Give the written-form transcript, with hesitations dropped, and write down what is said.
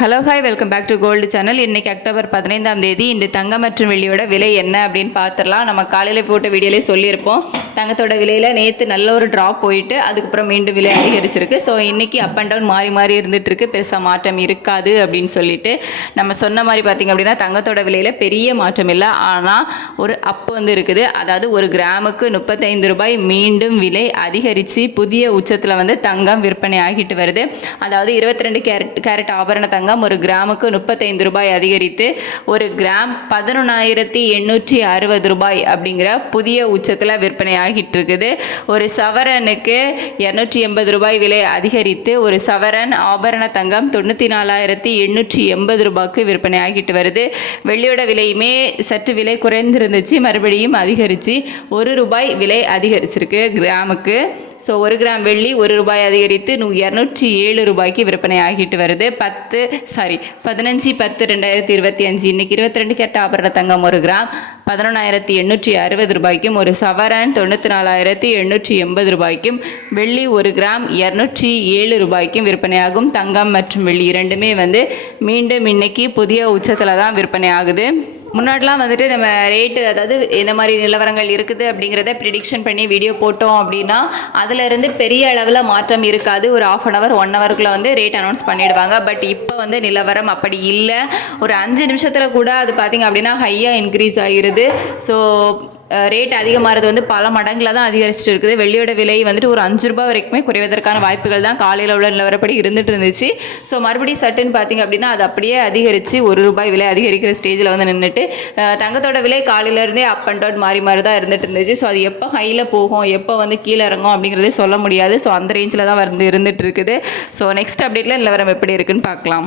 Hello hi welcome back to gold channel. இன்றைக்கி October 15ஆம் தேதி. இன்று தங்கம் மற்றும் வெள்ளியோட விலை என்ன அப்படின்னு பார்த்துடலாம். நம்ம காலையில் போட்ட வீடியோலே சொல்லியிருப்போம். தங்கத்தோட விலையில் நேற்று நல்ல ஒரு ட்ராப் போயிட்டு அதுக்கப்புறம் மீண்டும் விலை அதிகரிச்சிருக்கு. ஸோ இன்றைக்கி அப் அண்ட் டவுன் மாறி மாறி இருந்துகிட்ருக்கு. பெருசாக மாற்றம் இருக்காது அப்படின்னு சொல்லிட்டு நம்ம சொன்ன மாதிரி பார்த்திங்க அப்படின்னா தங்கத்தோட விலையில் பெரிய மாற்றம் இல்லை. ஆனால் ஒரு அப் இருக்குது. அதாவது ஒரு கிராமுக்கு 35 ரூபாய் மீண்டும் விலை அதிகரித்து புதிய உச்சத்தில் தங்கம் விற்பனை ஆகிட்டு வருது. அதாவது 22 கேரட் ஆபரண தங்கம் ஒரு கிராமுக்கு 35 ரூபாய் அதிகரித்து ஒரு கிராம் 11,860 ரூபாய் அப்படிங்கிற புதிய உச்சத்தில் விற்பனை ஆகிட்டு இருக்குது. ஒரு சவரனுக்கு 280 ரூபாய் விலை அதிகரித்து ஒரு சவரன் ஆபரண தங்கம் 94,880 ரூபாய்க்கு விற்பனை ஆகிட்டு வருது. வெள்ளியோட விலையுமே சற்று விலை குறைந்திருந்துச்சு, மறுபடியும் அதிகரித்து 1 ரூபாய் விலை அதிகரிச்சிருக்கு கிராமுக்கு. ஸோ 1 கிராம் வெள்ளி 1 ரூபாய் அதிகரித்து 207 ரூபாய்க்கு விற்பனை ஆகிட்டு வருது. 15/10/2025 இன்னைக்கு 22 கேரட் ஆபரண தங்கம் ஒரு கிராம் 11,860 ரூபாய்க்கும் ஒரு சவரன் 94,880 ரூபாய்க்கும் வெள்ளி 1 கிராம் 207 ரூபாய்க்கும் விற்பனையாகும். தங்கம் மற்றும் வெள்ளி இரண்டுமே மீண்டும் இன்னைக்கு புதிய உச்சத்தில் தான் விற்பனை ஆகுது. முன்னாடிலாம் நம்ம ரேட்டு, அதாவது எந்த மாதிரி நிலவரங்கள் இருக்குது அப்படிங்கிறத ப்ரிடிக்ஷன் பண்ணி வீடியோ போட்டோம் அப்படின்னா அதிலிருந்து பெரிய அளவில் மாற்றம் இருக்காது. ஒரு 1/2 hour 1 hourக்குள்ளே ரேட் அனௌன்ஸ் பண்ணிவிடுவாங்க. பட் இப்போ நிலவரம் அப்படி இல்லை. ஒரு 5 நிமிஷத்தில் கூட அது பார்த்திங்க அப்படின்னா ஹையாக இன்க்ரீஸ் ஆகிருது. ஸோ ரேட் அதிகமாகிறது பல மடங்கில் தான் அதிகரிச்சுட்டு இருக்குது. வெள்ளியோட விலை ஒரு 5 ரூபாய் வரைக்குமே குறைவதற்கான வாய்ப்புகள் தான் காலையில் உள்ள நிலவரப்படி இருந்துட்டு இருந்துச்சு. ஸோ மறுபடியும் சட்டுன்னு பார்த்திங்க அப்படின்னா அது அப்படியே அதிகரித்து 1 ரூபாய் விலை அதிகரிக்கிற ஸ்டேஜில் நின்றுட்டு தங்கத்தோட விலை காலையிலேருந்தே அப் அண்ட் டவுன் மாறி மாறி தான் இருந்துட்டு இருந்துச்சு. ஸோ அது எப்போ ஹையில் போகும், எப்போ கீழே இறங்கும் அப்படிங்கிறதே சொல்ல முடியாது. ஸோ அந்த ரேஞ்சில் தான் இருந்துட்டு இருக்குது. ஸோ நெக்ஸ்ட் அப்டேட்டில் நிலவரம் எப்படி இருக்குன்னு பார்க்கலாம்.